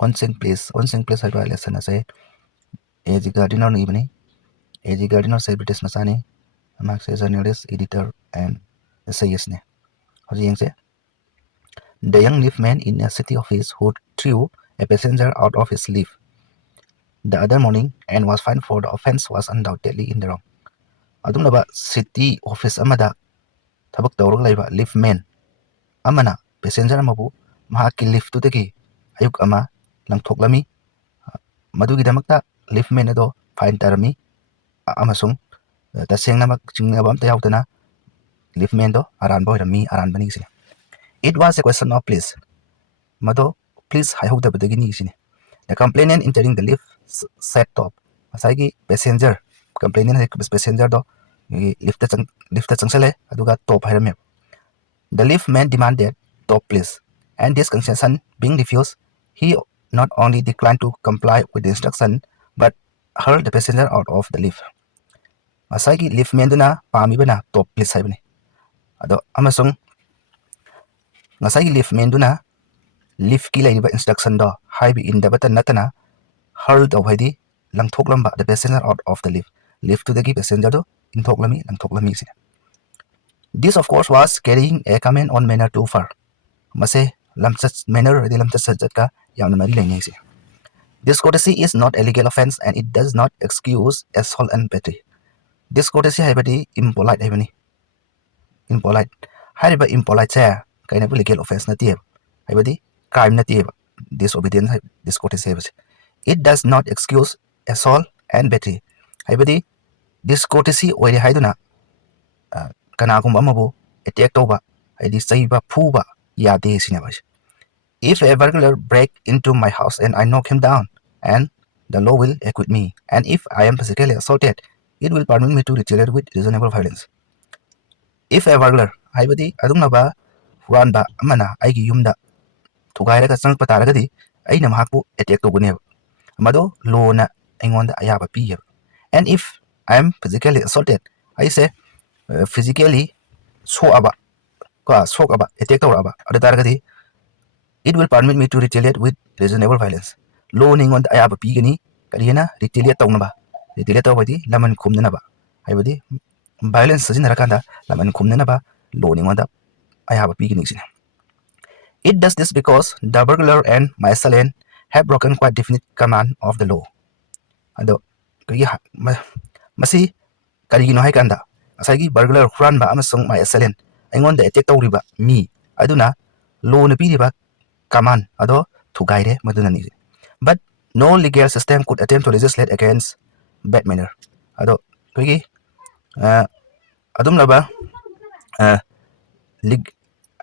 On sing place haiba lesson ase AG Gardiner ni ibani. AG Gardiner say British masani. Max is a journalist, editor, and essayist ne. Hoji yang se. The young leaf man in a city office who threw a passenger out of his leaf the other morning and was fined for the offense was undoubtedly in the wrong. Adumnaba city office amada tabak tawrag layba leaf man amana passenger amabu mahaki leaf to the ayuk ama langthoklami madugidamakta leaf man ado fine tarami amasung taseng namak chingnabam tayawtana leaf man do aran boy rami aran bani sini. It was a question of please. Mado please I hope the bedagini sini. The complainant entering the lift said top. Masagi passenger complainant passenger do lift changsale aduga top hairame. The lift man demanded top please, and this concession being refused, he not only declined to comply with the instruction but hurled the passenger out of the lift. Masagi lift man duna pamibana top please haibani. Ado amasung ngasagi lift man duna lift ki lainiba instruction do haibi indabata natana hurled away langthoklamba the passenger out of the lift to the passenger do inthoklami langthoklami sine. This of course was carrying a comment on manner too far. Mase lamchat manner di lamchat sajat ka yamna mari lainai sine. Discourtesy is not a legal offense and it does not excuse assault and battery. Discourtesy haibadi impolite haibani. Impolite. Haiba impolite sa kaina legal offense na tieb. Haibadi crime na tieb. Disobedience discourtesy haibasi. It does not excuse assault and battery. Haibadi discourtesy oire haiduna kanagumba amabu attack toba haidi saiba phuba yade sinabas. If a burglar break into my house and I knock him down, and the law will acquit me, and if I am physically assaulted, it will permit me to retaliate with reasonable violence. If a burglar haibadi adumnaba huranba amana aigi yumda thugairaga changpa taragadi aina mahakpu attack tobune mado law na aingonda ayaba pi. And if I am physically assaulted, I say physically so aba attack aba adataragadi it will permit me to retaliate with reasonable violence. Law ningon da ayaba pigani karina retaliate tawnaba retaliate tawadi laman khumnaba haibadi violence sajinarakanda laman khumnaba law ningon da ayaba pigani sine. It does this because the burglar and my assailant have broken quite definite command of the law. Ado masi karigino haikanda asagi burglar huranba amasung my assailant aingon da attack tawriba mi aduna law na piriba command ado thugaire maduna ni. But no legal system could attempt to legislate against bad manner. Ado kogi adum laba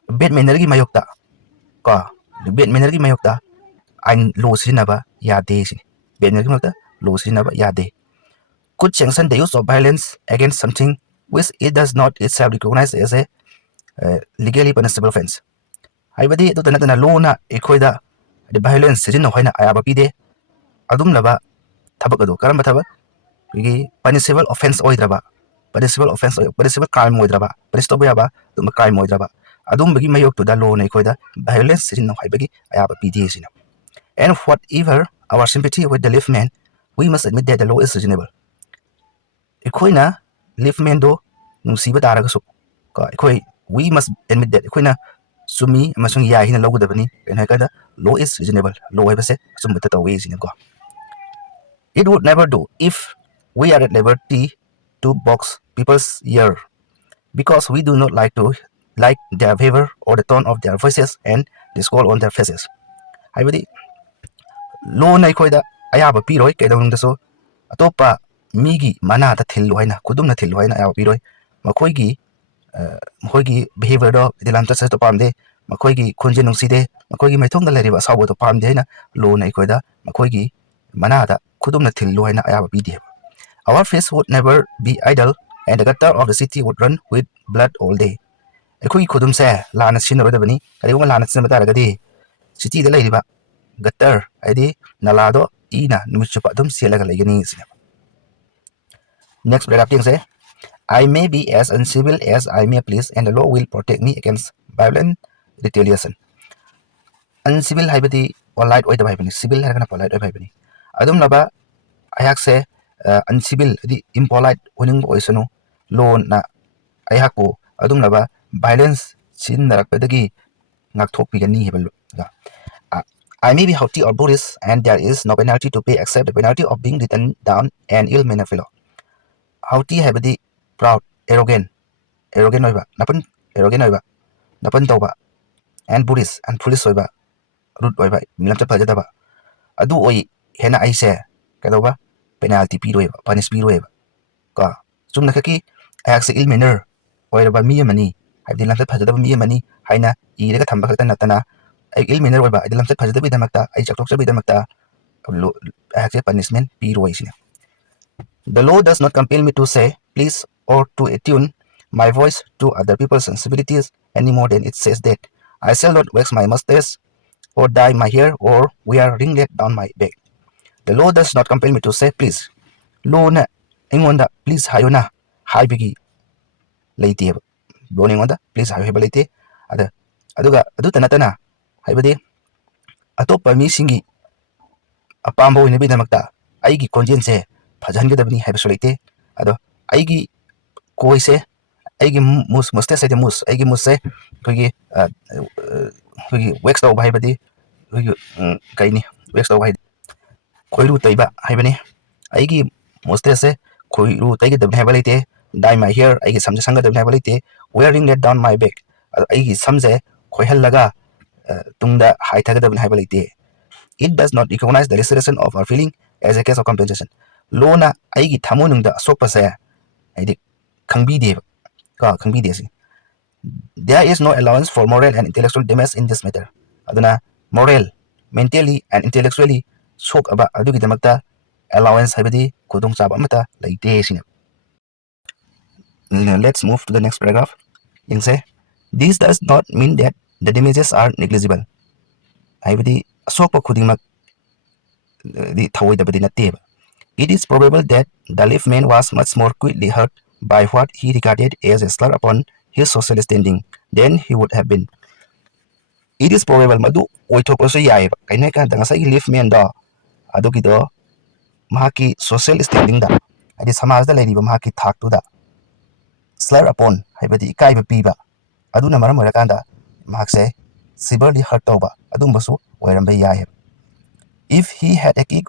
bad manner gi mayokta ka bad manner gi mayokta ain law sinaba yade sin bad manner gi mayokta law sinaba yade could sanction the use of violence against something which it does not itself recognize as a legally punishable offense. Haibadi do tanatana law na ekoida the violence sijin hoina ayaba pide adum laba thabak ado karamba thabak gi punishable offense oidraba punishable crime oidraba punishable yaba dum crime oidraba adum bagi mayok to the law na ekoida violence sijin haibagi ayaba pide sina. And whatever our sympathy with the leaf man, we must admit that the law is reasonable. Ekoina leaf man do nungsiba taragasu ka ekoi we must admit that ekoina sumi amasung yai hina logudabani and kada law is reasonable. Law haibase sumbata tawi sine ko. It would never do if we are at liberty to box people's ear because we do not like their behavior or the tone of their voices and the scowl on their faces. Haibadi law na ikoida ayaba piroi kaidong daso atopa migi mana ta thillu haina kudum na thillu haina ayaba piroi makoigi behavior do dilam ta to pamde makoigi khunje nungside makoigi maithong da leriba sawo to pamde haina law na ikoida makoigi mana ta kudum na thillu haina ayaba pide. Our face would never be idle and the gutter of the city would run with blood all day. Ekoi kudum se lana sinorodabani kariwa lana sinaba taragadi city da leriba gutter adi nalado ina numichupa dum sialaga legani sine. Next paragraph say I may be as uncivil as I may please and the law will protect me against violent retaliation. Uncivil haibadi polite oidaba haibani civil haragana polite oiba haibani adumnaba ayakse uncivil di impolite oning oisanu law na ayakpo adumnaba violence sinnarakpadagi ngakthokpigani hebal I may be haughty or boorish, and there is no penalty to pay except the penalty of being written down an ill-mannered fellow. Haughty habadi proud, arrogant oiba, napan tauba, and boorish and foolish oiba, rude oiba, milamcha pajadaba. Adu oi hena aise kadoba penalty piroiba, punish piroiba. Ka sumna kaki ayakse ill-mannered oiraba mi amani, habdi lamcha pajadaba mi amani, haina iraga thamba khakta natana ill-mannered oiba, adi lamcha pajadaba idamakta, ai chakthokchaba idamakta ayakse punishment piroisina. The law does not compel me to say please or to attune my voice to other people's sensibilities any more than it says that I shall not wax my mustache or dye my hair or wear ringlet down my back. The law does not compel me to say please. Law na ingonda please hayona haibigi leite. Law ingonda please hayo leite. Aduga tanatana haibadi atop mi singi apambo inabidamakta aigi konjense fajangadabni haibsu leite. Ado aigi koise aigi muste se aigi musse koigi wax tauba haibadi koigi kaini wax tauba haibadi koiru taiba haibani aigi muste se koiru taigi dabni haiba leite dye my hair aigi samje sanga dabni haiba leite wearing let down my back aigi samje koihallaga tungda haithaga dabni haiba leite. It does not recognize the restoration of our feeling as a case of compensation. Lona aigi thamonungda asopase aidi khangbide ka khangbide si. There is no allowance for moral and intellectual damage in this matter. Aduna moral, mentally and intellectually sok aba adugi damakta allowance haibadi kudung chaba amata laite sina. Let's move to the next paragraph. Yung say, this does not mean that the damages are negligible. Haibadi asokpa khudingmak di thawai dabadi natteba. It is probable that the leaf man was much more quickly hurt by what he regarded as a slur upon his social standing than he would have been. It is probable madu oithopasu yai kainai kan tanga sai leaf man do adugi do mahaki social standing da adi samaj da leriba mahaki thak tu da slur upon haibadi ikaiba piba aduna maram oirakanda mahakse severely hurt tauba adumbasu oiramba yai. If he had a kick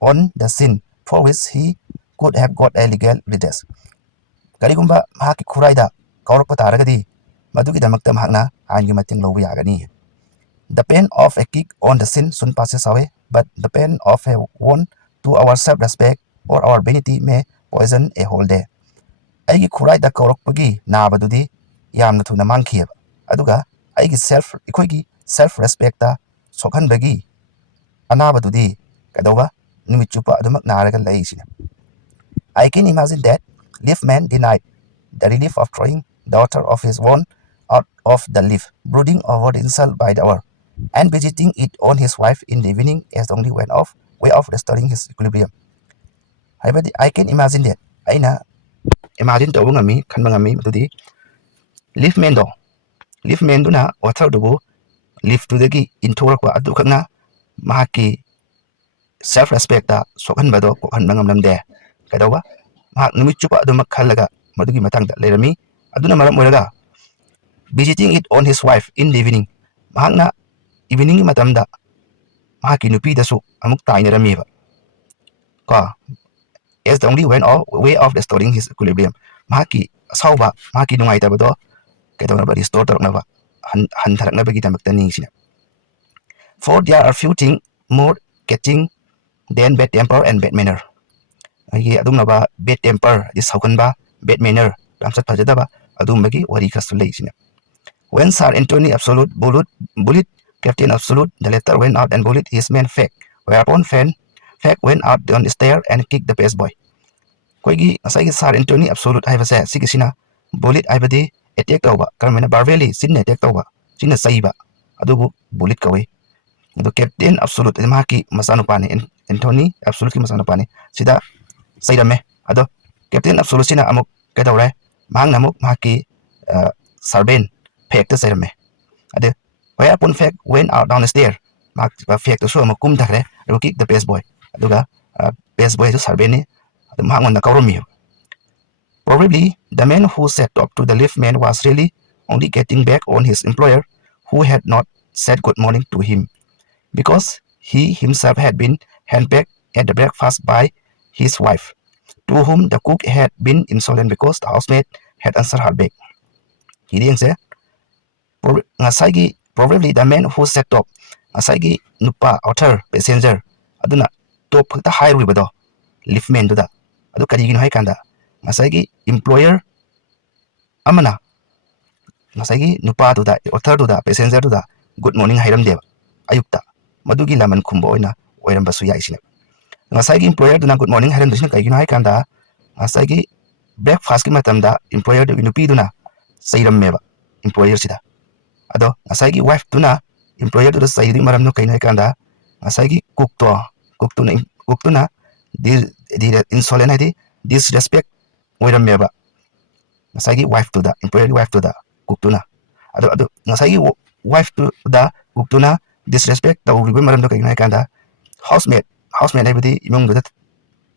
on the sin for which he could have got a legal redress. Karigumba mahaki khuraida kaurakpa taragadi madugidamakta mahakna aingi mating lawbu yagani. The pain of a kick on the sin soon passes away, but the pain of a wound to our self-respect or our vanity may poison a whole day. Aigi khuraida kaurakpagi nabadudi yamna thuna mangkhiyaba aduga aigi self-respect ta sokhanbagi anabadudi kadoba numichupa adumak naraga laisina. I can imagine that leaf man denied the relief of throwing the water of his wound out of the leaf, brooding over the insult by the hour, and visiting it on his wife in the evening as the only way of restoring his equilibrium. I can imagine that. Aina imagine to ngami khanba ngami madudi leaf man do na water dubu leaf to dagi intorakwa adu khakna mahaki self respect ta sokhanbado kokhanba ngamlamde kaidoba mahak numit chupa adumak khallaga madugi matangda lerami aduna maram oiraga visiting it on his wife in the evening mahakna evening matamda mahaki nupi dasu amuk tainaramiba ka as the only way of restoring his equilibrium mahaki sauba mahaki nungai tabado kaidona ba restore taraknaba han tharaknaba gi tamakta ningsina. For there are few things more catching than bad temper and bad manner. Agi adumnaba bad temper di saukanba bad manner ramsat phajadaba adumbagi wari kastu leisina. When Sir Anthony Absolute bullied Captain Absolute, the latter went out and bullied his man Fake, whereupon Fake went out on the stair and kicked the pest boy. Koigi asai Sir Anthony Absolute haibase sigisina bullied haibadi attack tauba karmena barveli sinne attack tauba sinna saiba adubu bullied kawe. Ado Captain Absolute mahaki masanupani Anthony Absolute ki masanupani sida sairame ado Captain Absolute sina amuk kedawre mahang namuk mahaki Sarben Fake ta sairame ade whereupon Fake went out down the stair ꯐꯦꯛꯇꯨ ꯁꯨ ꯑꯃꯨꯛ ꯀꯨꯝꯊꯈ꯭ꯔꯦ ꯑꯗꯨꯒ ꯀꯤꯛ ꯗ paste ꯕꯣꯏ ꯑꯗꯨꯒ paste ꯕꯣꯏꯁꯨ ꯁꯔꯚꯦꯟꯅꯤ ꯑꯗꯨ ꯃꯉꯣꯟꯗ ꯀꯧꯔꯝꯃꯤ probably the man who sat up to the liftman was really only getting back on his employer who had not said good morning to him because he himself had been handpicked at the breakfast by his wife, to whom the cook had been insolent because the housemaid had answered her back. Hidingse ngasagi probably the man who sat top ngasagi nupa author passenger aduna top khakta hairubado liftman duda adu karigino hai kanda ngasagi employer amana ngasagi nupa duda author duda passenger duda good morning hairamdeba ayukta madugi laman khumbo oina oirambasu yai sine ngasagi employer duna good morning hairamdusina karigino hai kanda ngasagi breakfast ki matamda employer du nupi duna sairammeba employer sida ado ngasagi wife tuna employer du sairi maramno kaino hai kanda ngasagi cook tuna di insolent hai di disrespect oirammeba ngasagi wife to da employer wife to da cook tuna ado ngasagi wife to da cook tuna disrespect tawriba maramdo kaino hai kanda housemaid hai budi imung du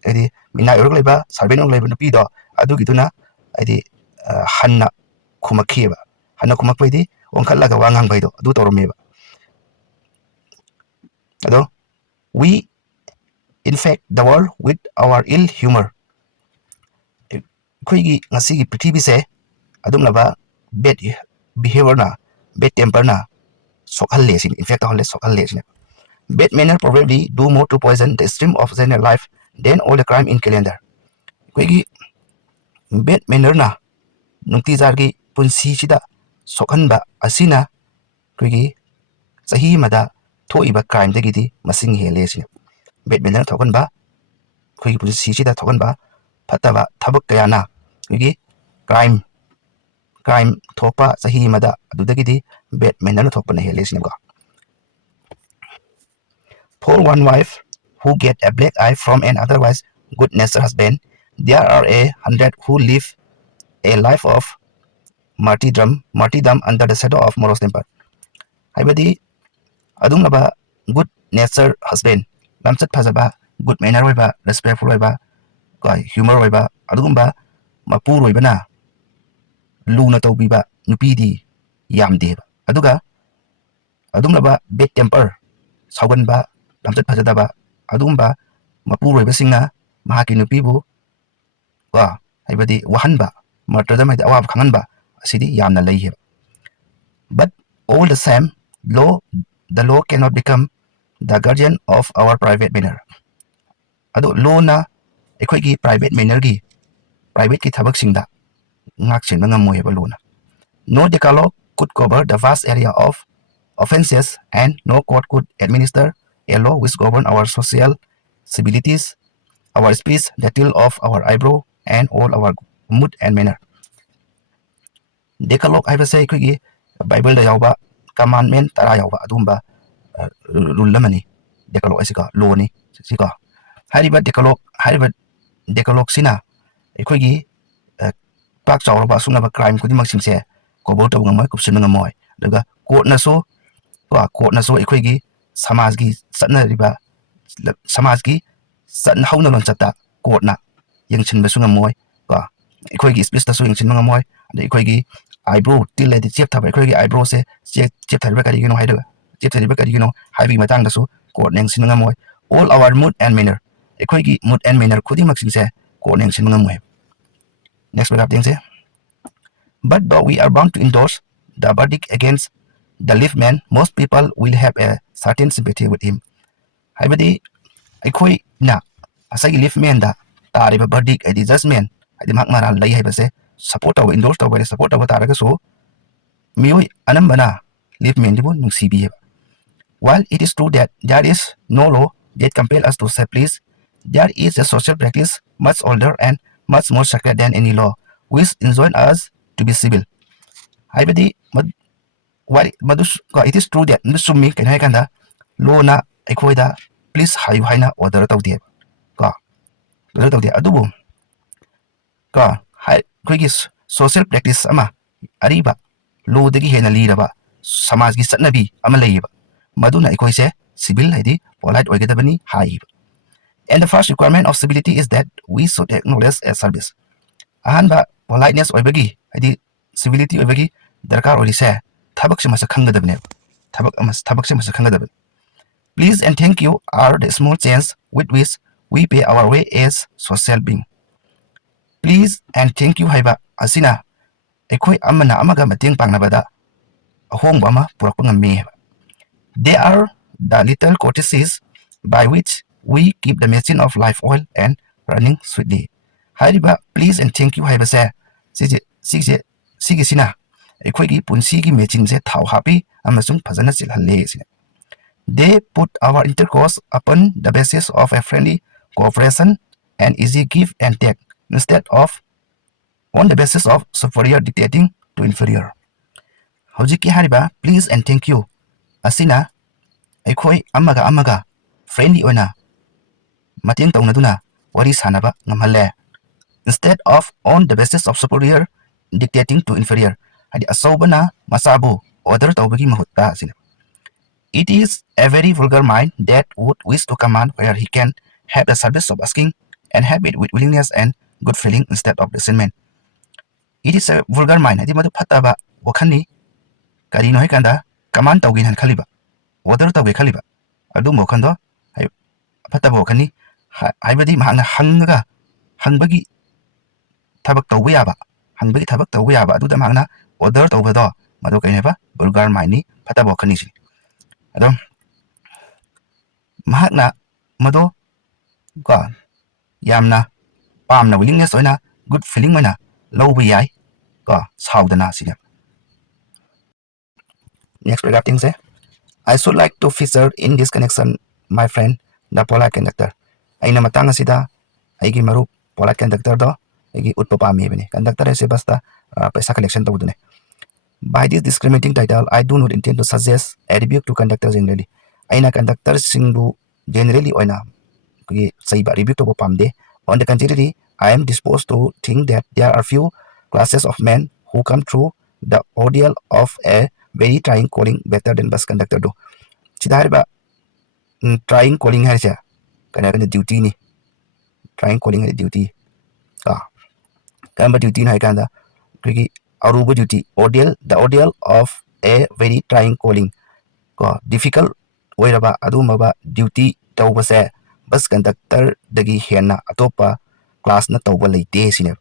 adi mina yorok leba servant ong leba nupi do adu giduna adi hanna khumakhiba hanna khumakpaidi ongkhallaga wangang baido adu toromeba ado we infect the world with our ill humor khoigi ngasigi prithvi se adumlaba bad behavior na bad temper na sokhalle sin infect holle sokhalle sin bad manner probably do more to poison the stream of general life than all the crime in calendar khoigi bad manner na nungti jargi punsi sida sokhanba asina khoigi sahi mada thoiba crime dagidi masing hele sin bad manner thokanba khoigi punsi sida thokanba fataba thabak kayana khoigi crime thopa sahi mada adudagidi bad manner thokpana hele sin ko for one wife who get a black eye from an otherwise good natured husband there are 100 who live a life of martyrdom under the shadow of moral temper haibadi adunaba good natured husband lamchat phajaba good manner oiba respectful oiba ko humor oiba adugumba mapur oibana luna tawbiba nupidi yamdeba aduga adunaba bad temper sauganba lamchat phajadaba adugumba mapur oibasingna mahaki nupibu ko haibadi wahanba martyrdom haidi awab khanganba asidi yamna leiheba but all the same the law cannot become the guardian of our private manner ado law na ekhoi private manner gi private ki thabak singda ngak chen ngamoyeba law na no decalogue could cover the vast area of offenses and no court could administer a law which govern our social civilities our speech the till of our eyebrow and all our mood and manner decalogue haibase ekhoi bible da yawba commandment tara yawba adumba rule lamani decalogue asika law ni sika hariba decalogue sina ekhoi pak chawraba sunaba crime kudi maksingse cover to ngamoy kupsin ngamoy daga court na so ekhoi gi samaj gi satna riba samaj gi san hauna lon chata court na yengchin basu ngamoy ko ekhoi gi speech ta so yengchin ngamoy ade ekhoi gi eyebrow till the chep thaba ekhoi gi eyebrow se chep thariba kari gino haida chep thariba kari gino haibi matang da so court neng sin ngamoy all our mood and manner ekhoi gi mood and manner khudi maksingse court neng sin ngamoy next paragraph ding se but though we are bound to endorse the verdict against the liftman most people will have a certain sympathy with him haibadi ekhoi na asagi liftman da tariba verdict adi judgment adi mak mara lai haibase support of endorse to by support of taraga so mioi anambana liftman dibu nungsibi while it is true that there is no law that compel us to say please there is a social practice much older and much more sacred than any law which enjoins us to be civil haibadi while it is true that summi kan hai kanda law na ekhoida please hayu haina order tawde ko order tawde adubu ko hai khoi social practice ama ariba law dagi hena liraba samaj gi satnabi ama leiba maduna ekhoi se civil haidi polite oigadabani haib. And the first requirement of civility is that we should acknowledge a service. Ahanba politeness oibagi haidi civility oibagi darkar orise thabak se masa khangadabne. Thabak se masa khangadabne. Please and thank you are the small chance with which we pay our way as social being. Please and thank you haiba asina ꯑꯩꯈꯣꯏ ꯑꯃꯅ ꯑꯃꯒ ꯃꯇꯦꯡ ꯄꯥꯡꯅꯕꯗ ꯑꯍꯣꯡꯕ ꯑꯃ ꯄꯨꯔꯛꯄ ꯉꯝꯃꯤ. They are the little courtesies by which we keep the machine of life oil and running sweetly. ꯍꯥꯏꯔꯤꯕ please and thank you ꯍꯥꯏꯕꯁꯦ ꯁꯤꯒꯤꯁꯤꯅ ꯑꯩꯈꯣꯏꯒꯤ ꯄꯨꯟꯁꯤꯒꯤ ꯃꯦꯆꯤꯟꯁꯦ ꯊꯥꯎ ꯍꯥꯞꯄꯤ ꯑꯃꯁꯨꯡ ꯐꯖꯅ ꯆꯦꯜꯍꯜꯂꯤ ꯁꯤꯅ. They put our intercourse upon the basis of a friendly cooperation and easy give and take instead of on the basis of superior dictating to inferior. Hojiki hariba please and thank you asina aikhoi amaga friendly oina mateng taunaduna wari sanaba ngamhalle instead of on the basis of superior dictating to inferior hadi asobana masabu order tawbagi mahutta asina. It is a very vulgar mind that would wish to command where he can have the service of asking and have it with willingness and good feeling instead of resentment. It is a vulgar mind hadi madu phataba wakhani karino hai kanda command tawgin han khaliba order tawge khaliba adu mokhando hai phataba wakhani haibadi mahangna hangbagi thabak tawba yaba aduda mahangna order tawbado madu kaineba vulgar mind ni phataba wakhani si adom mahakna madu ko yamna pamna willingness oina good feeling oina lowba yai ko saudana sida. Next paragraph thing say I should like to feature in this connection my friend the polite conductor. Aina matang asida aigi maru polite conductor do aigi utpa pami bani conductor ase basta paisa collection tawdune. By this discriminating title I do not intend to suggest a rebuke to conductors generally. Aina conductor singbu generally oina ki saiba rebuke to pamde. On the contrary, I am disposed to think that there are few classes of men who come through the ordeal of a very trying calling better than bus conductor do. Chidariba trying calling hai cha kana duty ni. Trying calling hai duty. Kamba duty na hai kanda kiki aruba duty ordeal the ordeal of a very trying calling ko difficult oiraba adumaba duty tawbase bus conductor dagi hena atopa class na tawba leite sine.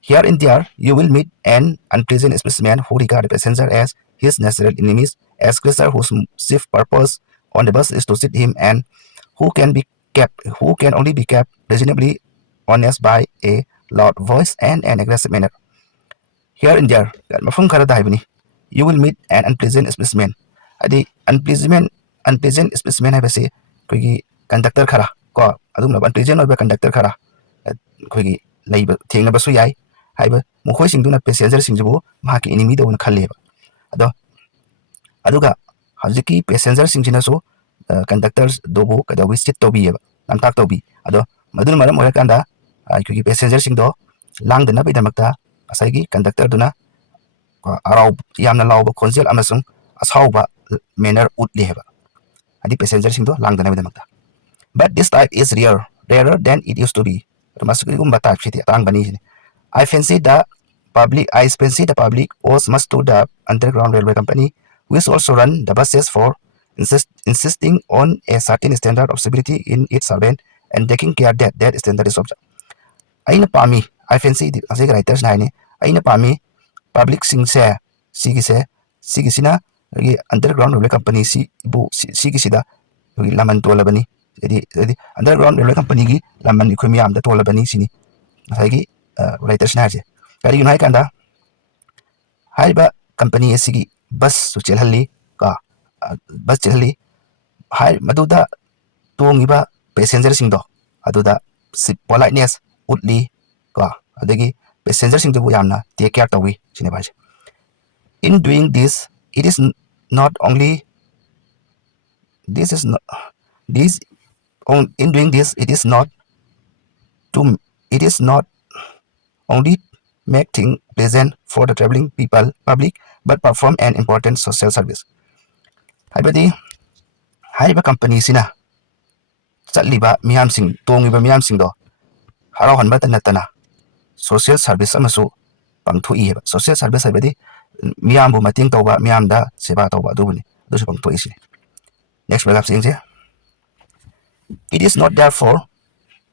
Here and there you will meet an unpleasant specimen who regard the passenger as his natural enemies, as creature whose chief purpose on the bus is to sit him and who can only be kept reasonably honest by a loud voice and an aggressive manner. Here and there mafum khara daibani you will meet an unpleasant specimen. Adi unpleasant specimen haibase koigi conductor khara ko adumna unpleasant oiba conductor khara koigi leiba thengna basu yai haiba mokhoi singduna passenger singjubu mahaki enemy dawna khalleba ado aduga hajiki passenger singjinasu conductors dobu kadawi sit tobiyeba namtak tobi ado madun maram orakanda koigi passenger singdo langdana bidamakta asaigi conductor duna arau yamna lawba khonjel amasung asauba manner utliheba adi passenger singdo langdana bidamakta. But this type is rarer than it used to be. I fancy the public owes much to the underground railway company, which also run the buses for insisting on a certain standard of civility in its servant and taking care that that standard is observed. Aina pami, I fancy the writers naine, aina pami public sigisina underground railway company sigisida laman tolabani. Jadi underground railway company gi laman ikoi miyam da tolabani sini masagi writers na je kari yunai kanda haiba company asigi bus su chelhalli ka bus chelhalli hai maduda tongiba passenger singdo aduda politeness utli ka adagi passenger singdo bu yamna take care tawi sini baje. In doing this it is not only this is not this in doing this it is not only make things pleasant for the traveling public but perform an important social service. Haibadi ꯍꯥꯏꯔꯤꯕ ꯀꯝꯄꯅꯤꯁꯤꯅ ꯆꯠꯂꯤꯕ ꯃꯤꯌꯥꯝꯁꯤꯡ ꯇꯣꯡꯂꯤꯕ ꯃꯤꯌꯥꯝꯁꯤꯡꯗꯣ ꯍꯔꯥꯎꯍꯟꯕꯇ ꯅꯠꯇꯅ social service ꯑꯃꯁꯨ ꯄꯥꯡꯊꯣꯛꯏꯕ social service ꯍꯥꯏꯕꯗꯤ ꯃꯤꯌꯥꯝꯕꯨ ꯃꯇꯦꯡ ꯇꯧꯕ ꯃꯤꯌꯥꯝꯗ ꯁꯦꯕꯥ ꯇꯧꯕ ꯑꯗꯨꯕꯨꯅꯤ ꯑꯗꯨꯁꯨ ꯄꯥꯡꯊꯣꯛꯏꯁꯤꯅꯤ next paragraph ꯌꯦꯡꯁꯦ it is not therefore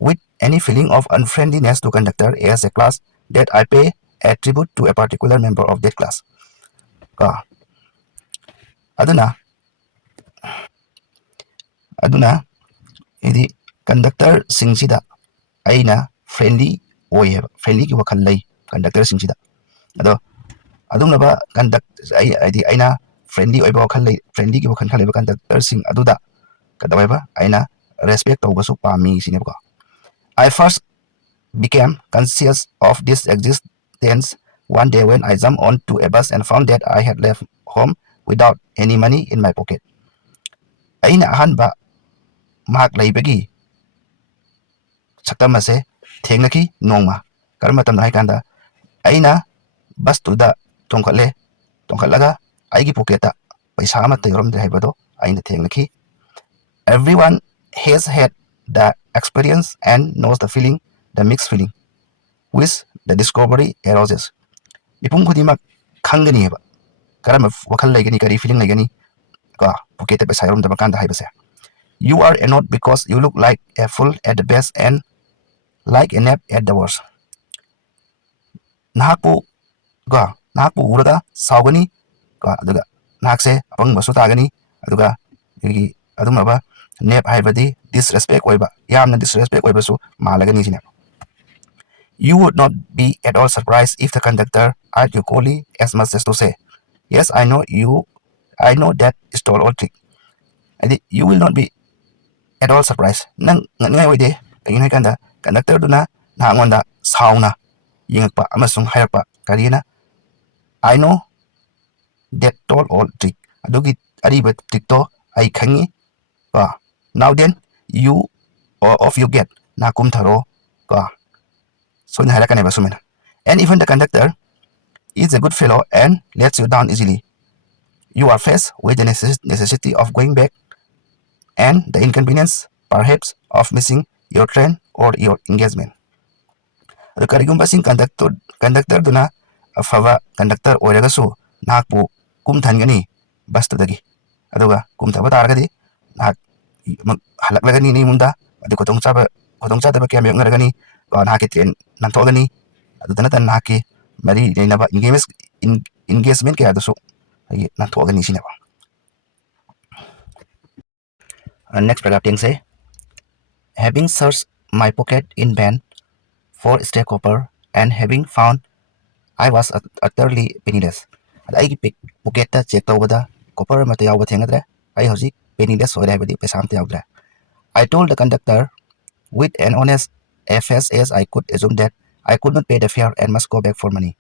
with any feeling of unfriendliness to conductor as a class that I pay a tribute to a particular member of that class ꯀꯣ ꯑꯗꯨꯅ ꯍꯥꯏꯗꯤ ꯀꯟꯗꯛꯇꯔꯁꯤꯡꯁꯤꯗ ꯑꯩꯅ ꯐ꯭ꯔꯦꯟꯂꯤ ꯑꯣꯏꯌꯦꯕ ꯐ꯭ꯔꯦꯟꯂꯤꯒꯤ ꯋꯥꯈꯜ ꯂꯩ ꯀꯟꯗꯛꯇꯔꯁꯤꯡꯁꯤꯗ ꯑꯗꯣ ꯑꯗꯨꯝꯂꯕ ꯍꯥꯏꯗꯤ ꯑꯩꯅ ꯐ꯭ꯔꯦꯟꯂꯤ ꯑꯣꯏꯕ ꯋꯥꯈꯜ ꯂꯩ ꯐ꯭ꯔꯦꯟꯂꯤꯒꯤ ꯋꯥꯈꯜ ꯈꯜꯂꯤꯕ ꯀꯟꯗꯛꯇꯔꯁꯤꯡ ꯑꯗꯨꯗ ꯀꯩꯗꯧꯋꯦꯕ ꯑꯩꯅ ꯔꯦꯁꯄꯦꯛ ꯇꯧꯕꯁꯨ ꯄꯥꯝꯃꯤ ꯁꯤꯅꯦꯕꯀꯣ I first became conscious of this existence one day when I jumped onto a bus and found that I had left home without any money in my pocket. ꯑꯩꯅ ꯑꯍꯥꯟꯕ ꯃꯍꯥꯛ ꯂꯩꯕꯒꯤ ꯁꯛꯇꯝ ꯑꯁꯦ ꯊꯦꯡꯅꯈꯤ ꯅꯣꯡꯃ ꯀꯔꯝꯕ ꯃꯇꯝꯗ ꯍꯥꯏꯀꯥꯟꯗ ꯑꯩꯅ ꯕꯁꯇꯨꯗ ꯇꯣꯡꯈꯠꯂꯒ ꯑꯩꯒꯤ ꯄꯣꯀꯦꯠꯇ ꯄꯩꯁꯥ ꯑꯃꯠꯇ ꯌꯥꯎꯔꯝꯗꯦ ꯍꯥꯏꯕꯗꯣ ꯑꯩꯅ ꯊꯦꯡꯅꯈꯤ everyone has had the experience and knows the feeling the mixed feeling which the discovery arouses ꯃꯤꯄꯨꯝ ꯈꯨꯗꯤꯡꯃꯛ ꯈꯪꯒꯅꯤꯕ ꯀꯔꯝꯕ ꯋꯥꯈꯜ ꯂꯩꯒꯅꯤ ꯀꯔꯤ ꯐꯤꯂꯤꯡ ꯂꯩꯒꯅꯤ ꯀꯣ ꯄꯣꯀꯦꯠꯇ ꯄꯩꯁꯥ ꯌꯥꯎꯔꯝꯗꯕ ꯀꯥꯟꯗ ꯍꯥꯏꯕꯁꯦ you are a note because you look like a fool at the best and like a nap at the worst ꯅꯍꯥꯛꯄꯨ ꯎꯔꯒ ꯁꯥꯎꯒꯅꯤ ꯀꯣ ꯑꯗꯨꯒ ꯅꯍꯥꯛꯁꯦ ꯑꯄꯪꯕꯁꯨ ꯇꯥꯒꯅꯤ ꯑꯗꯨꯒ ꯑꯩꯒꯤ ꯑꯗꯨꯝꯂꯕ ꯅꯦꯞ ꯍꯥꯏꯕꯗꯤ ꯗꯤꯁꯔꯦꯁꯄꯦꯛ ꯑꯣꯏꯕ ꯌꯥꯝꯅ ꯗꯤꯁꯔꯦꯁꯄꯦꯛ ꯑꯣꯏꯕꯁꯨ ꯃꯥꯜꯂꯒꯅꯤ ꯁꯤꯅꯦ You would not be at all surprised if the conductor asked you coldly as much as to say, yes, I know that stole all trick. And you will not be at all surprised. Nang ngangai oide, kagin haikanda, conductor duna nangonda sauna yingakpa amasung hayakpa karina. I know that told all trick. Adugi ariba trick to ay khangi. Now then, you or of you get nakum tharo ka. So and even the conductor is a good fellow and lets you down easily. You are faced with the necessity of going back and the inconvenience, perhaps, of missing your train or your engagement. Karigumbasin conductor duna afava conductor oiragasu nakpu kumthangani bastudagi. Aduga kumthaba targadi nak halaklagani ni munda adu kotong chaba kaya mayongaragani naki train nantogani adu tanatan naki mari naba engagement kaya dasu nantogani sinaba. Next paragraph say, having searched my pocket in vain for stray copper and having found I was utterly penniless. ꯑꯩꯒꯤ ꯄꯣꯀꯦꯠꯇ check ꯇꯧꯕꯗ copper ꯑꯃꯠꯇ ꯌꯥꯎꯕ ꯊꯦꯡꯅꯗ꯭ꯔꯦ ꯑꯩ ꯍꯧꯖꯤꯛ penniless ꯑꯣꯏꯔꯦ ꯍꯥꯏꯕꯗꯤ ꯄꯩꯁꯥ ꯑꯃꯠꯇ ꯌꯥꯎꯗ꯭ꯔꯦ. I told the conductor with an honest face as I could assume that I could not pay the fare and must go back for money.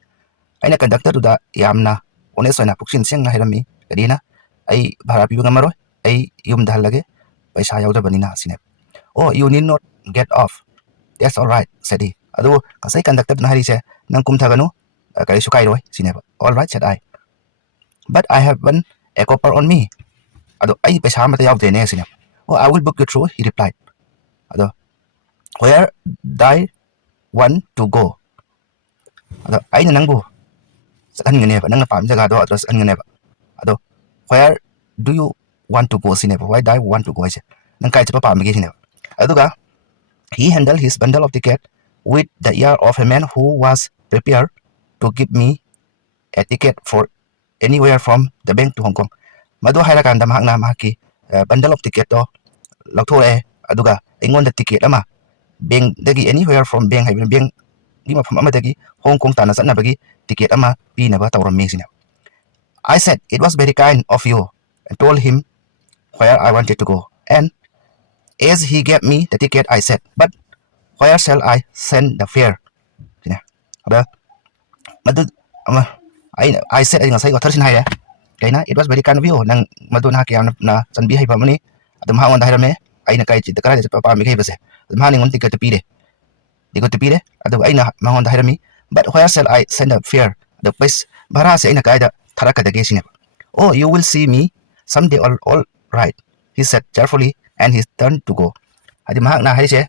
ꯑꯩꯅ ꯀꯟꯗꯛꯇꯔꯗꯨꯗ ꯌꯥꯝꯅ ꯑꯣꯅꯦꯁ ꯑꯣꯏꯅ ꯄꯨꯛꯆꯦꯜ ꯁꯦꯡꯅ ꯍꯥꯏꯔꯝꯃꯤ ꯀꯔꯤꯅ ꯑꯩ ꯚꯔꯥ ꯄꯤꯕ ꯉꯝꯃꯔꯣꯏ ꯑꯩ ꯌꯨꯝꯗ ꯍꯜꯂꯒꯦ ꯄꯩꯁꯥ ꯌꯥꯎꯗꯕꯅꯤꯅ ꯁꯤꯅꯦ. Oh, you need not get off. That's all right, said he. ꯑꯗꯨꯕꯨ ꯉꯁꯥꯏ ꯀꯟꯗꯛꯇꯔꯗꯨꯅ ꯍꯥꯏꯔꯤꯁꯦ ꯅꯪ ꯀꯨꯝꯊꯒꯅꯨ ꯀꯔꯤꯁꯨ ꯀꯥꯏꯔꯣꯏ ꯁꯤꯅꯦꯕ. All right, said I. But I haven't a copper on me. ꯑꯗꯣ ꯑꯩ ꯄꯩꯁꯥ ꯑꯃꯠꯇ ꯌꯥꯎꯗ꯭ꯔꯦꯅꯦ ꯁꯤꯅꯦ. Oh, I will book you through, he replied. ꯑꯗꯣ where do I want to go? ꯑꯗꯣ ꯑꯩꯅ ꯅꯪꯕꯨ ꯆꯠꯍꯟꯒꯅꯦꯕ ꯅꯪꯅ ꯄꯥꯝꯕ ꯖꯒꯥꯗꯣ ꯑꯗꯨꯗ ꯆꯠꯍꯟꯒꯅꯦꯕ. ꯑꯗꯣ where do you want to go sineba? Why do I want to go haise nang kai chapa pamge sineba. Aduga he handled his bundle of ticket with the air of a man who was prepared to give me a ticket for anywhere from the bank to Hong Kong. Madu hairaganda mahakna mahaki bundle of ticket to lauthoe aduga ingonda ticket ama bank dagi anywhere from bank haibin bank gi mafam amadagi Hong Kong tana satnabagi ticket ama pinaba tawramme sineba. I said it was very kind of you and told him where I wanted to go. And as he gave me the ticket, I said, but where shall I send the fare? I said, it was very kind of you. Nang maduna kaya na sanbi hay pamani. Adam ha wanda hirame. Ay na kay chita kara sa papa mi kay base. Adam ha ningon ticket to pire. Ticket to pire. Adam ay na mahonda hirame. But where shall I send the fare? The place bara sa ay na kaya da taraka da gesin. Oh, you will see me someday. All right. he said cheerfully, and he turned to go. Hadi mahakna haise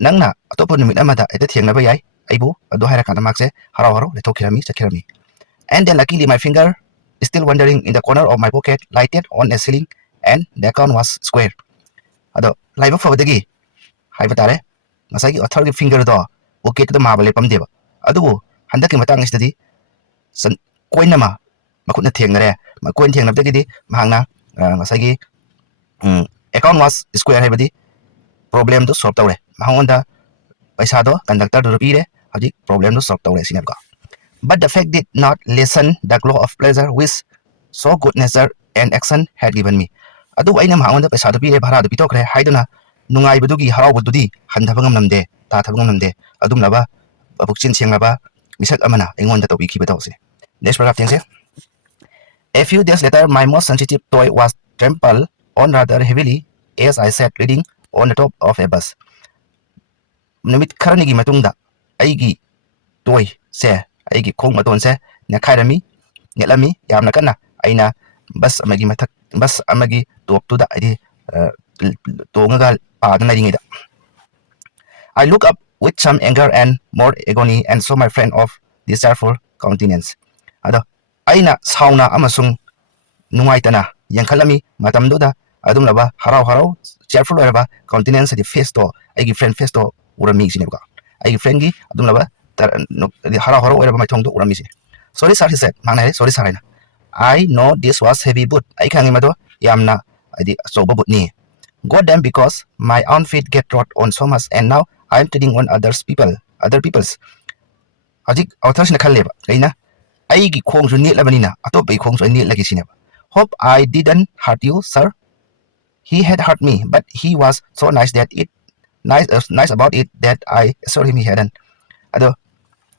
nangna atopo numit amada ete thiengnaba yai aibu adu haira kana makse harau harau lethokirami chakhirami. And then luckily my finger is still wandering in the corner of my pocket, lighted on a ceiling, and the account was square. Ado laiba fabadagi haiba tare ngasai gi author gi finger do pocket da mabale pamdeba. Adubu handaki matang isdadi san koinama makutna thiengnare ma koin thiengnabdagi mahangna ngasai gi account was square haibadi problem to solve tawre mahangonda paisa do conductor do pire hadi problem to solve tawre sinabka. But the fact did not lessen the glow of pleasure which so good nature and action had given me. Adu aina mahangonda paisa do pire bhara do pitokre haiduna nungai budugi harau bududi handhabangam namde ta thabangam namde adum laba bukchin senglaba misak amana engonda to biki betawse. Next paragraph thingse. A few days later my most sensitive toy was trampled on rather heavily as I sat reading on the top of a bus. Numit kharanigi matungda aigi toy se aigi khong maton se nakhairami ngelami yamna kana aina bus amagi top to da idi tongaga padana ringida. I looked up with some anger and more agony and saw my friend of desireful countenance. Ado aina sauna amasung nungaitana yankhalami matamduda adum laba harau harau cheerful eraba countenance di face to aigi friend face to urami sinebka aigi friend gi adum laba harau harau eraba maithong to urami sin. Sorry sir, he said. Mangna sorry sir aina. I know this was heavy boot. Ai khangi mado yamna adi soba boot ni. God damn, because my own feet get rot on so much and now I'm treading on other people's. Ajik author sina khalleba kaina aigi khong ju ni labanina atop bai khong ju ni lagi sineba. Hope I didn't hurt you, sir. He had hurt me, but he was so nice about it that I assured him he hadn't. Ado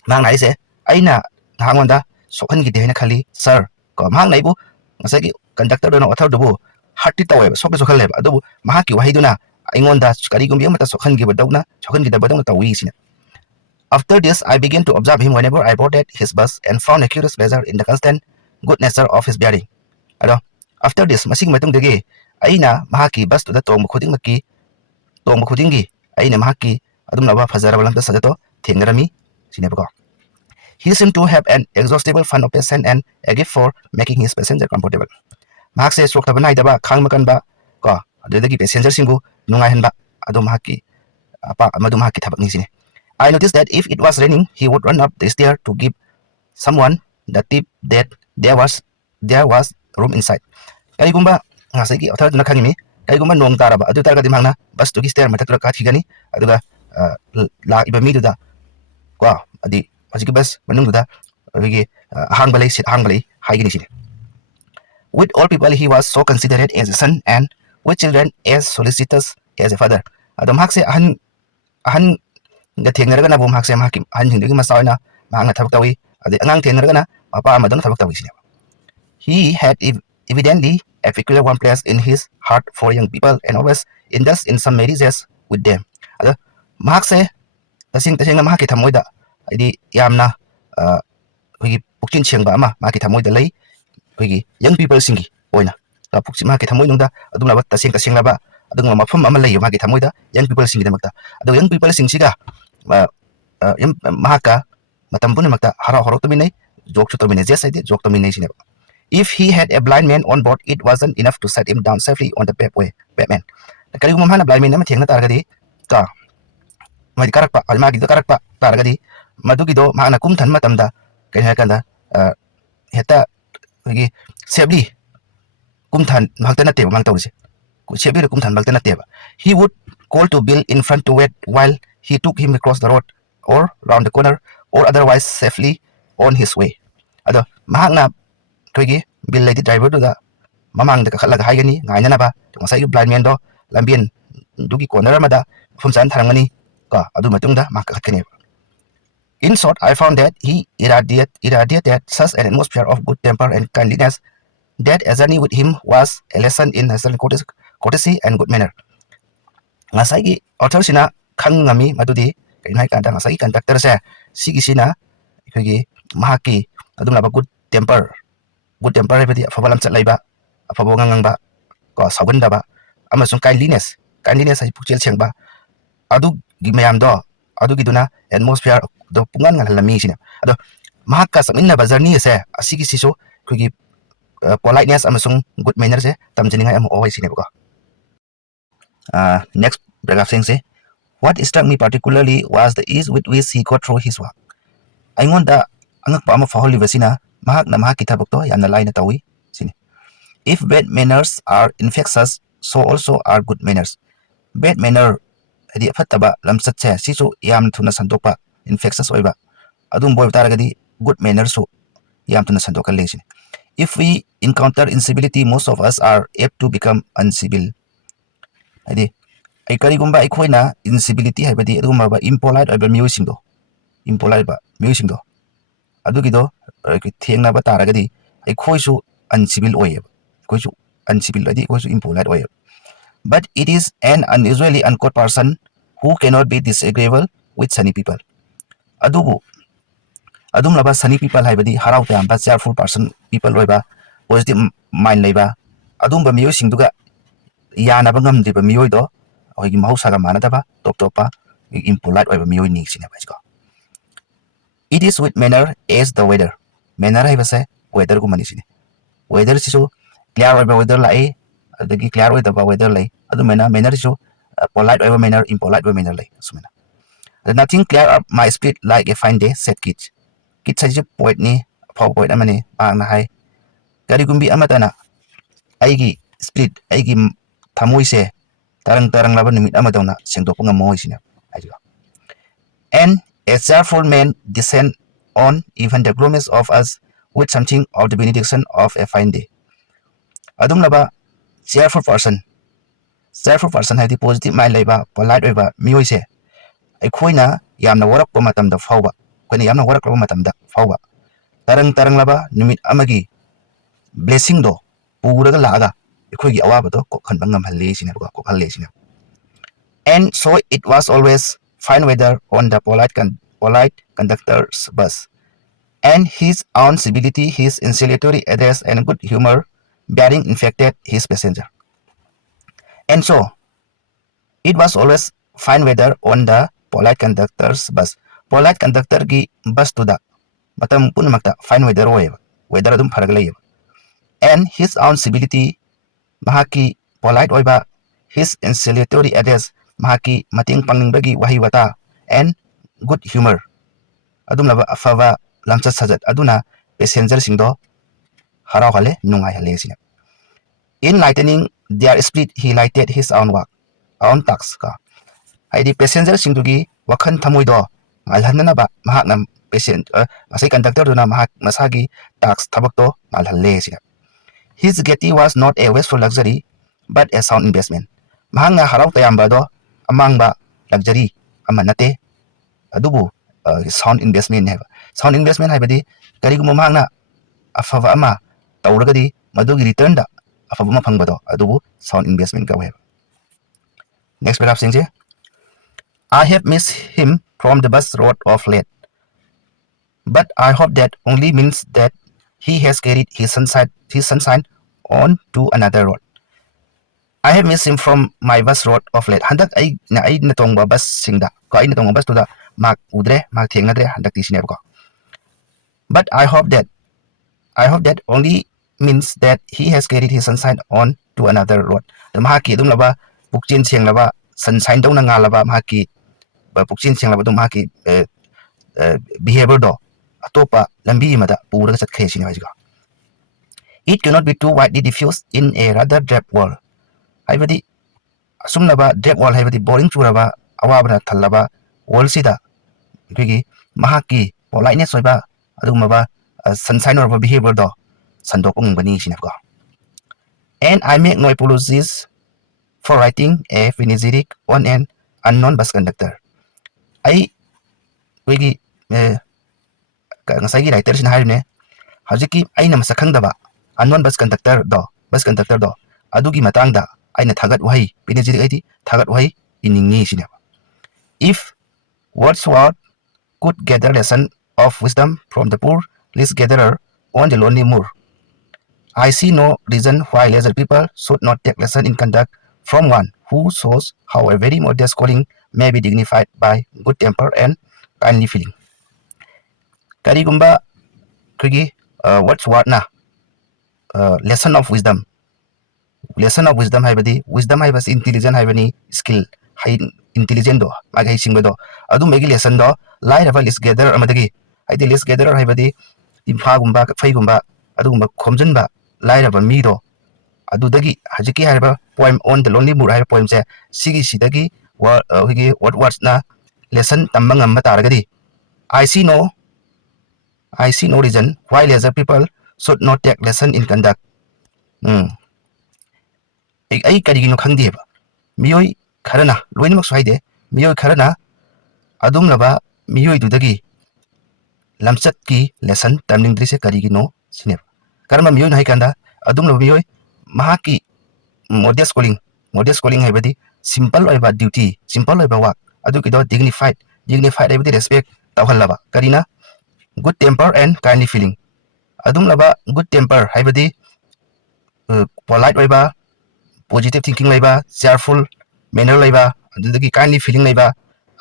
mang nai se aina hangonda sokhan gi dehna khali sir ko mang nai bu ngasagi conductor do author do bu hatti taweba sokbe sokhal leba adu mahaki wahiduna aingonda kari gumbi amata sokhan gi badawna sokhan gi dabadawna tawi sina. After this I began to observe him whenever I boarded his bus and found a curious pleasure in the constant good nature of his bearing. Ado after this masing matung dege aina mahaki bus to the tong khudingi aina mahaki adum laba fazara balam ta sadato thengrami sinebako. He seemed to have an exhaustible fund of patience and a gift for making his passenger comfortable. Mahak se sok tabanai daba khang makan ba ko adudagi passenger singu nungai hanba adu mahaki apa amadu mahaki thabak ni sine. I noticed that if it was raining he would run up the stair to give someone the tip that there was room inside. Kaigumba ngasai gi author na khangimi kaigumba nong taraba adu targa dimangna bus to gi stair matak ka thigani aduga la iba mi duda ko adi hajiki bus manungda agi hangbalai sit hangbalai haigini sine. With all people he was so considerate as a son and with children as solicitous as a father. Adom hakse ahan ga thengnaraga na bom hakse mahaki ahan hingdugi masaina mahanga thabak tawi adi angang thengnaraga na papa amadon thabak tawi sine. He had evidently a peculiar one place in his heart for young people and always indulged in some merry jest with them. Ado mahakse tasing na mahaki thamoida adi yamna hogi pukchin chengba ama mahaki thamoida lei hogi young people singi oina ta pukchi mahaki thamoi nungda adum laba tasing laba adung mafam ama lei mahaki thamoida young people singi damakta ado young people singsiga mahaka matam pun makta harau harau to minai jok to minai jest ide jok to minai sineba. If he had a blind man on board, it wasn't enough to set him down safely on the Batman. Kali mana blind man nama thiengna targadi ka madi karakpa almagi do karakpa targadi madugi do mana kum than matamda kai hakanda heta gi safely kum than makta na te mang tawse ku safely kum than makta na te ba. He would call to Bill in front to wait while he took him across the road or round the corner or otherwise safely on his way. Ado mahakna toigi Bill lady driver do da mamang da khallaga haigani ngaina na ba ngasai blind man do lambian dugi corner ma da fumsan tharangani ka adu matungda makakhane. In short, I found that he irradiated such an atmosphere of good temper and kindliness that a journey with him was a lesson in natural courtesy and good manner. Ngasai gi author sina khangami madudi kainai ka da ngasai conductor se sigi sina khagi mahaki adum laba good temper habadi afabalam chat laiba afabo ngangang ba ko saugandaba amasung kindliness hay pukchel chengba adu gi mayam do adu gi duna atmosphere do pungan ngal lami sine ado mahakka saminna bazarni se asigi siso kugi politeness amasung good manner se tamjini am oi sine ko next paragraph saying what struck me particularly was the ease with which he got through his work. Aingonda angakpa ama faholibasina mahakna mahaki thabakto yamna laina tawi sini. If bad manners are infectious, so also are good manners. Bad manner hadi fataba lamsatse sisu yam thuna sandokpa infectious oiba. Adum boy taragadi good manners so yam thuna sandokal lesini. If we encounter incivility, most of us are apt to become uncivil. Hadi ay karigumba aikoina incivility haibadi adumaba impolite oiba miyosingdo impolite ba miyosingdo adugido thengna ba taragadi aikoisu uncivil oye aikoisu uncivil adi aikoisu impolite oye but it is an unusually unquote person who cannot be disagreeable with sunny people adubu adumlaba sunny people haibadi harau tayamba cheerful person people oiba positive mind leiba adumba miyosingduga yanaba ngamdiba miyoido oigi mahausaga manadaba top topa impolite oiba miyoi ni sine ba it is with manner as the weather manner haibase weather gu mani sine weather sisu clear oiba weather lai adagi clear oidaba weather lai adu manner sisu polite oiba manner impolite oiba manner lai sumena nothing clear up my spirit like a fine day said kit saji poet ni poet amane bangna hai karigumbi amatana aigi spirit aigi thamoise tarang laba numit amadona sengdokpa ngamo isine ajiga and a cheerful man descend on even the gloomiest of us with something of the benediction of a fine day adum laba cheerful person haidi positive mind leiba polite oiba miyoise aikoina yamna warakpa matamda fawba koina yamna warakpa matamda fawba tarang laba numit amagi blessing do puraga laaga aikoigi awabado kokhanba ngamhalle sine ko kokhalle sine and so it was always fine weather on the polite conductor's bus and his own civility his insulatory address and good humor bearing infected his passenger and so it was always fine weather on the polite conductor's bus polite conductor gi bus to the matam punamakta fine weather oye weather adum pharaglay and his own civility mahaki polite oiba his insulatory address mahaki mating pangningbagi wahi wata and good humor adum laba afava lamchat sajat aduna passenger singdo harau hale nungai hale sine in lightening their spirit he lighted his own work own task ka haidi passenger singdugi wakhan thamoido ngalhanna ba mahakna patient asai conductor duna mahak masagi tax thabakto ngalhalle sine his getty was not a wasteful luxury but a sound investment mahanga harau tayamba do amangba luxury amanate adubu sound investment haibadi kariguma mahangna afava ama tawragadi madugi return da afava ma phangba do adubu sound investment ka web next paragraph singje I have missed him from the bus road of late but I hope that only means that he has carried his sunshine on to another road I have missed him from my bus road of late handak ai na tongba bus singda ko ai na tongba bus to da mak udre mak thengnadre handak ti sine ko but I hope that only means that he has carried his sunshine on to another road mahaki dum laba pukchin cheng laba sunshine dong na nga laba mahaki pukchin cheng laba dum mahaki behavior do atopa lambi mada pura chat khe sine ba it cannot be too widely diffused in a rather drab world haibadi asumnaba drab world haibadi boring churaba awabna thallaba world sida kigi mahaki politeness oiba adumaba sunshine or behavior do sandopung bani sinako and I make no apologies for writing a panegyric on an unknown bus conductor ai kigi ngasai writer sin hairne hajiki aina masakhangdaba unknown bus conductor do adugi matangda aina thagat wahi panegyric aidi thagat wahi iningi sinaba if Wordsworth could gather lesson of wisdom from the poor least gatherer on the lonely moor I see no reason why lazy people should not take lesson in conduct from one who shows how a very modest calling may be dignified by good temper and kindly feeling. Karigumba kagi what's what na lesson of wisdom. Lesson of wisdom haibadi wisdom haibas intelligent haibani skill hai intelligent do magai singdo adu megi lesson do lie raba list gather amadagi haidi list gather haibadi timfa gumba fai gumba adu gumba khomjinba lie raba mi do adudagi hajiki haiba poem on the lonely mood hai poem se sigi sidagi what words na lesson tambang amma taragadi I see no I see no reason why lazy people should not take lesson in conduct. ꯑꯩ ꯀꯔꯤꯒꯤꯅꯣ ꯈꯪꯗꯦꯕ ꯃꯤꯑꯣꯏ ꯈꯔꯅ ꯂꯣꯏꯅꯃꯛꯁꯨ ꯍꯥꯏꯗꯦ ꯃꯤꯑꯣꯏ ꯈꯔꯅ ꯑꯗꯨꯝꯂꯕ ꯃꯤꯑꯣꯏꯗꯨꯗꯒꯤ ꯂꯝꯆꯠꯀꯤ lesson ꯇꯝꯅꯤꯡꯗ꯭ꯔꯤꯁꯦ ꯀꯔꯤꯒꯤꯅꯣ ꯁꯤꯅꯦꯕ ꯀꯔꯝꯕ ꯃꯤꯑꯣꯏꯅꯣ ꯍꯥꯏꯀꯥꯟꯗ ꯑꯗꯨꯝꯂꯕ ꯃꯤꯑꯣꯏ ꯃꯍꯥꯛꯀꯤ ꯃꯣꯗꯦꯁ ꯀꯣꯂꯤꯡ ꯍꯥꯏꯕꯗꯤ ꯁꯤꯝꯄꯜ ꯑꯣꯏꯕ ꯗ꯭ꯌꯨꯇꯤ ꯁꯤꯝꯄꯜ ꯑꯣꯏꯕ ꯋꯥꯛ ꯑꯗꯨꯒꯤꯗꯣ ꯗꯤꯒꯅꯤꯐꯥꯏꯠ ꯍꯥꯏꯕꯗꯤ ꯔꯦꯁꯄꯦꯛ ꯇꯧꯍꯜꯂꯕ ꯀꯔꯤꯅ good temper and kindly feeling ꯑꯗꯨꯝꯂꯕ ꯒꯨꯗ ꯇꯦꯝꯄꯔ ꯍꯥꯏꯕꯗꯤ ꯄꯣꯂꯥꯏꯠ ꯑꯣꯏꯕ positive thinking ꯂꯩꯕ cheerful manner ꯂꯩꯕ ꯑꯗꯨꯗꯒꯤ kindly feeling ꯂꯩꯕ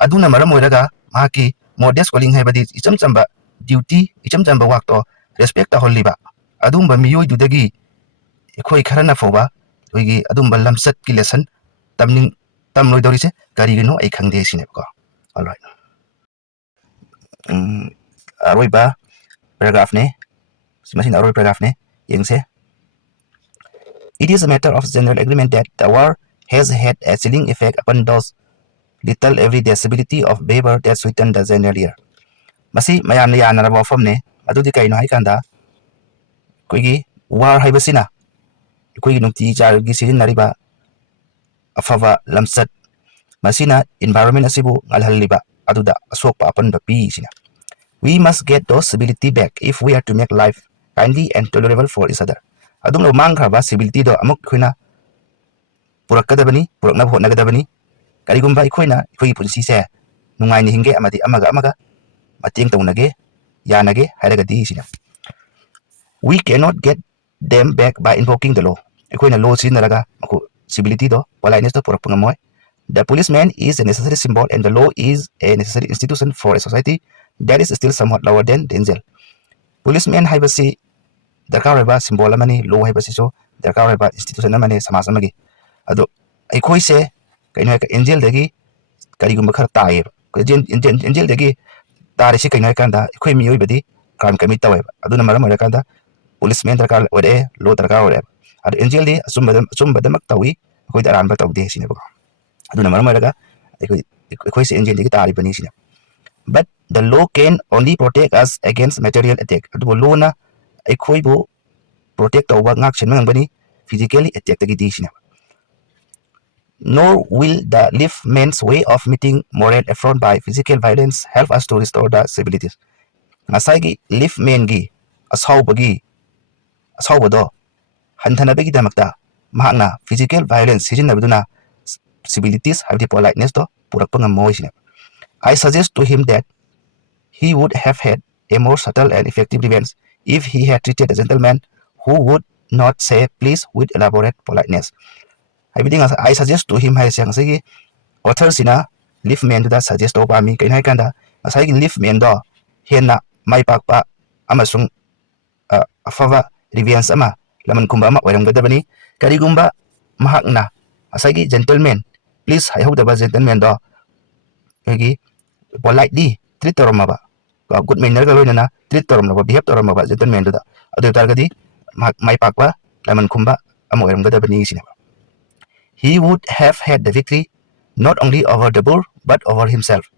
ꯑꯗꯨꯅ ꯃꯔꯝ ꯑꯣꯏꯔꯒ ꯃꯍꯥꯛꯀꯤ modest calling ꯍꯥꯏꯕꯗꯤ ꯏꯆꯝ ꯆꯝꯕ duty ꯏꯆꯝ ꯆꯝꯕ ꯋꯥꯛꯇꯣ respect ꯇꯧꯍꯜꯂꯤꯕ ꯑꯗꯨꯝꯕ ꯃꯤꯑꯣꯏꯗꯨꯗꯒꯤ ꯑꯩꯈꯣꯏ ꯈꯔꯅ ꯐꯥꯎꯕ ꯑꯩꯈꯣꯏꯒꯤ ꯑꯗꯨꯝꯕ ꯂꯝꯆꯠꯀꯤ lesson ꯇꯝꯂꯣꯏꯗꯧꯔꯤꯁꯦ ꯀꯔꯤꯒꯤꯅꯣ ꯑꯩ ꯈꯪꯗꯦ ꯁꯤꯅꯦꯕꯀꯣ alright ꯑꯔꯣꯏꯕ paragraphꯅꯦ ꯃꯁꯤꯅ ꯑꯔꯣꯏꯕ paragraphꯅꯦ ꯌꯦꯡꯁꯦ. It is a matter of general agreement that the war has had a chilling effect upon those little everyday civility of behavior that sweetened the general year. Masi mayamna yanaraba wafamne adudi kaino haikanda koigi war haibasina koigi nungti chargi sirinariba afava lamsat masina environment asibu ngalhalliba aduda asokpa apanba pi sina. We must get those civility back if we are to make life kindly and tolerable for each other. Adum lo mangkraba civility do amuk khoina purakadabani purakna hotnagadabani karigumba ikhoina ikhoi punsi se nungai ni hinge amadi amaga mateng taunage yanage hairagadi sina. We cannot get them back by invoking the law. Ikhoina law sinaraga maku civility do politeness do purak pangamoy. The policeman is a necessary symbol and the law is a necessary institution for a society that is still somewhat lower than the angel. Policeman haibasi darkar oiba symbol amani law haibasi so darkar oiba institution amani samas amagi ado aikoi se kaino ka angel dagi karigumba khar taib angel dagi tarisi kaino kanda aikoi mi oibadi crime commit taweba aduna maram ora kanda policeman darkar ore law darkar ore ado angel di asumba tawi koi daran ba tawde sineba aduna maram ora aikoi se angel dagi tari bani sina. But the law can only protect us against material attack. Adu law na aikoi bu protect tawba ngak chen bani physically attack tagi di sina. Nor will the live man's way of meeting moral affront by physical violence help us to restore the civilities. Ngasai live man gi asawbado hantanabagi damakta mahakna physical violence sirinabaduna civilities habdi politeness to purakpa ngamoy sina. I suggest to him that he would have had a more subtle and effective revenge if he had treated a gentleman who would not say please with elaborate politeness. I suggest to him hai sang sagi author sina live man da suggest to ba mi kain hai kanda asai live man do henna mai pak pa amasung afava revenge ama laman kumba ama oiramgadabani karigumba mahakna asai gentleman please hai hokdaba gentleman do egi politely treat toromaba good manner ga loinana treat toromaba behave toromaba gentleman do da adu targadi mai pakwa laman kumba ama oiramgadabani sina. He would have had the victory not only over the bull but over himself,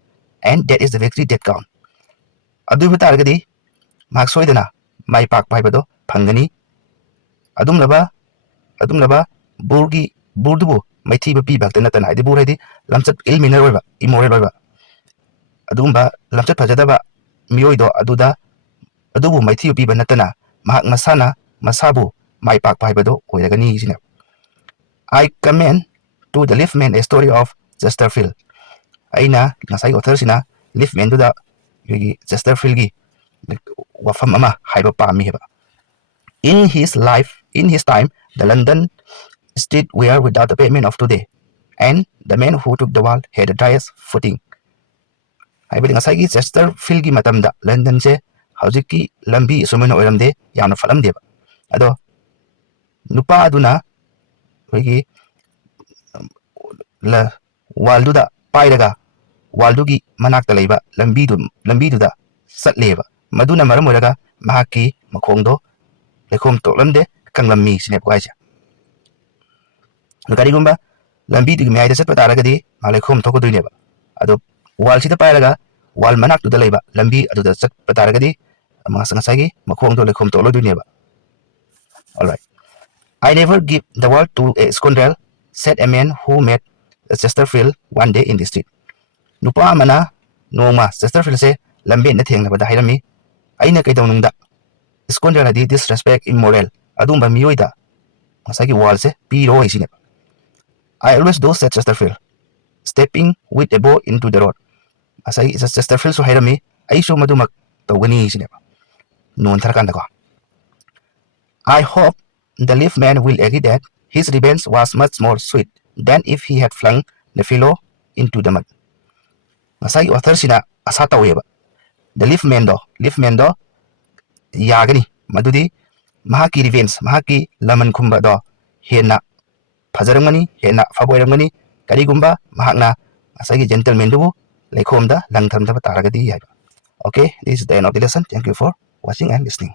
and that is the victory that counts. Adu targadi mak soidana mai pak pai bado phangani adumlaba burdubu maithi ba pi bakta natana adi bur hadi lamchat ilminer oiba immoral oiba adumba lamchat phajadaba mioido adubu maithi pi ba natana mahak masana masabu mai pak pai bado oiragani sina. I commend to the live man a story of Chesterfield. Aina ngasai author sina live man to the Chesterfield gi wafam ama haiba pami heba. In his life In his time, the London street were without the pavement of today, and the man who took the wall had the driest footing. हाइबदि ngасai Chesterfield gi matamda London se hojiki lambi sumena oiramde yamna falamdeba ado nupa aduna hoigi la walduda pairaga waldugi manakta leiba lambi du da satleba maduna maram oiraga mahaki makhongdo lekhom toklamde kanglammi sine kwaija nukarigumba lambi du mi aida satpa taragadi malekhom thokoduineba ado wal sida pairaga wal manak du da leiba lambi adu da satpa taragadi ngasagi makhongdo lekhom tokloduineba. All right. I never give the world to a scoundrel, said a man who met Chesterfield one day in the street. Nupa mana noma Chesterfield se lambe na thengnabada hairami aina kaidawnungda scoundrel adi disrespect immoral adumba miyoida ngasagi wall se piro isine. I always do, said Chesterfield, stepping with a bow into the road. Asagi Chesterfield so hairami ai so madumak tawgani isine non tharakanda ko. I hope the leaf man will agree that his revenge was much more sweet than if he had flung the fellow into the mud. Masai author sina asata weba. The leaf man do yagani madudi mahaki revenge mahaki laman kumba do hena fajaramani hena faboiramani karigumba mahakna masagi gentleman du lekhomda langthamda taragadi yaiba. Okay, this is the end of the lesson. Thank you for watching and listening.